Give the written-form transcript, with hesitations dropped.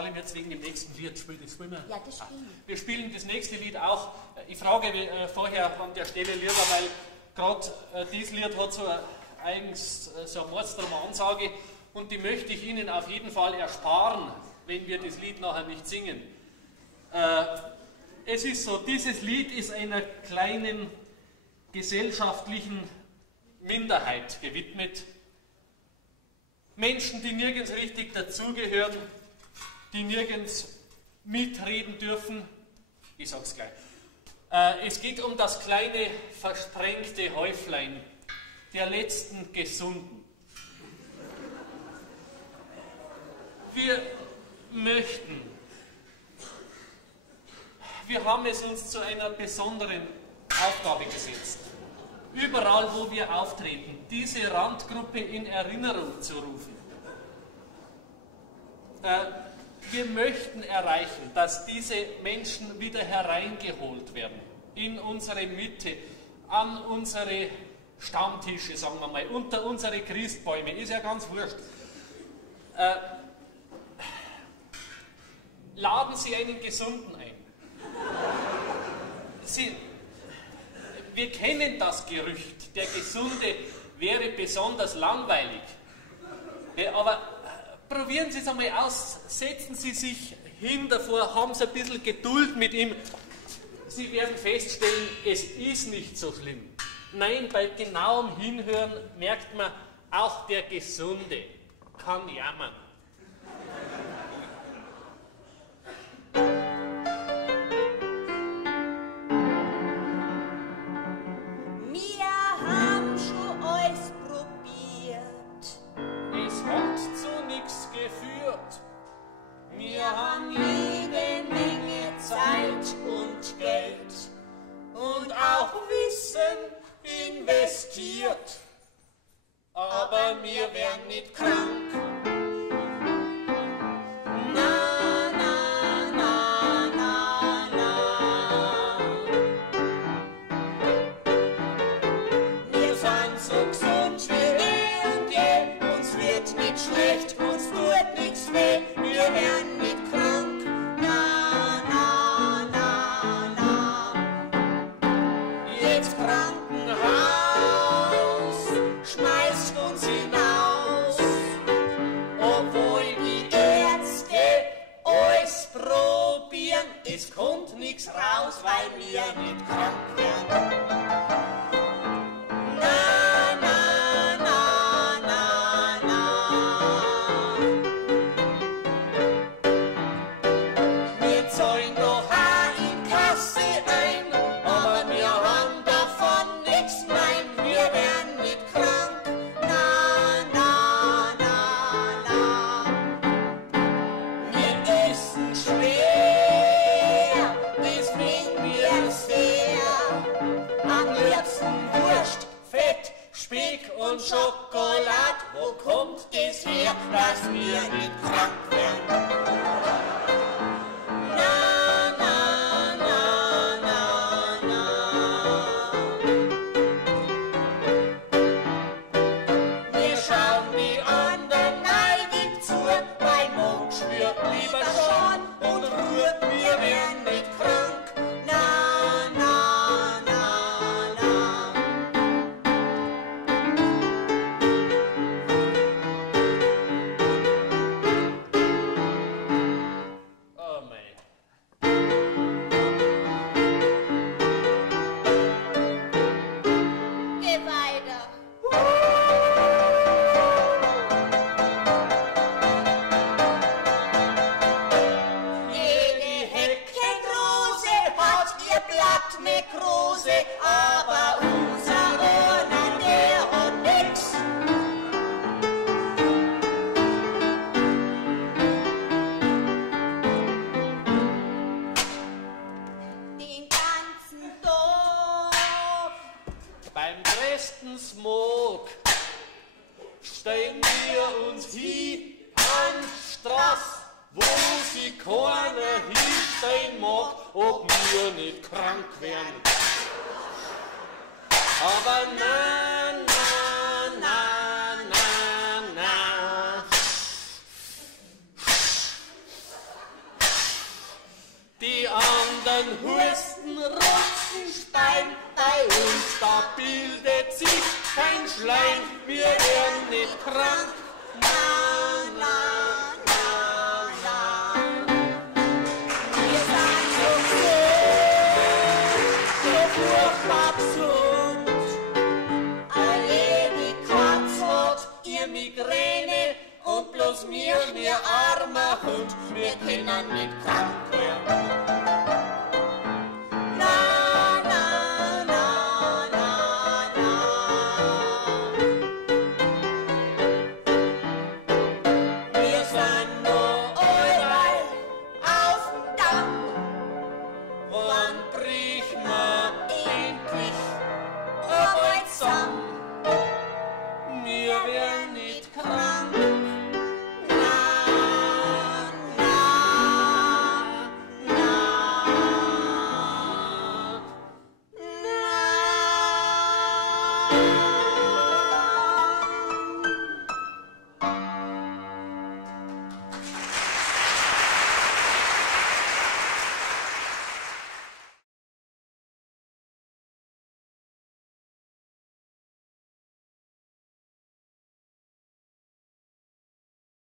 allem jetzt wegen dem nächsten Lied. Spielt das Schwimmen? Ja, das spielen wir. Wir spielen das nächste Lied auch. Ich frage vorher an der Stelle lieber, weil gerade dieses Lied hat so eigens so eine Mordstroma-Ansage und die möchte ich Ihnen auf jeden Fall ersparen, wenn wir das Lied nachher nicht singen. Es ist so, dieses Lied ist einer kleinen gesellschaftlichen Minderheit gewidmet. Menschen, die nirgends richtig dazugehören, die nirgends mitreden dürfen. Ich sag's gleich. Es geht um das kleine, versprengte Häuflein der letzten Gesunden. Wir haben es uns zu einer besonderen Aufgabe gesetzt, überall, wo wir auftreten, diese Randgruppe in Erinnerung zu rufen. Wir möchten erreichen, dass diese Menschen wieder hereingeholt werden in unsere Mitte, an unsere Stammtische, sagen wir mal, unter unsere Christbäume, ist ja ganz wurscht. Laden Sie einen Gesunden ein. Wir kennen das Gerücht, der Gesunde wäre besonders langweilig. Aber probieren Sie es einmal aus, setzen Sie sich hin davor, haben Sie ein bisschen Geduld mit ihm. Sie werden feststellen, es ist nicht so schlimm. Nein, bei genauem Hinhören merkt man, auch der Gesunde kann jammern. Wir haben jede Menge Zeit und Geld und auch Wissen investiert, aber wir werden nicht krank. Na, na, na, na, na. Wir sind so gesund wie und je, uns wird nicht schlecht, uns tut nichts weh. Wir werden nicht krank, na, na, na, na. Jetzt Krankenhaus, schmeißt uns hinaus, obwohl die Ärzte alles probieren, es kommt nichts raus, weil wir nicht krank werden. Schokolade, wo kommt das her, dass wir nicht krank werden? Na, na, na, na, na. Wir schauen die anderen neidig zu, mein Mund schwirrt lieber schon und rührt, wir werden nicht krank. Na, na, na, na. Nekrose, aber unser Ohne, der hat nix. Den ganzen Tag beim größten Smog stellen wir uns hin an Straß, wo sie keiner hinstehen mag, ob wir nicht krank werden. Aber na, na, na, na, na. Die anderen husten, rupfen, speien, bei uns da bildet sich kein Schleim, wir werden nicht krank. Na, na, na, na. Wir sind so furchtbar gesund. Alle die Katz hat ihr Migräne und bloß wir armer Hund, wir können nicht krank werden.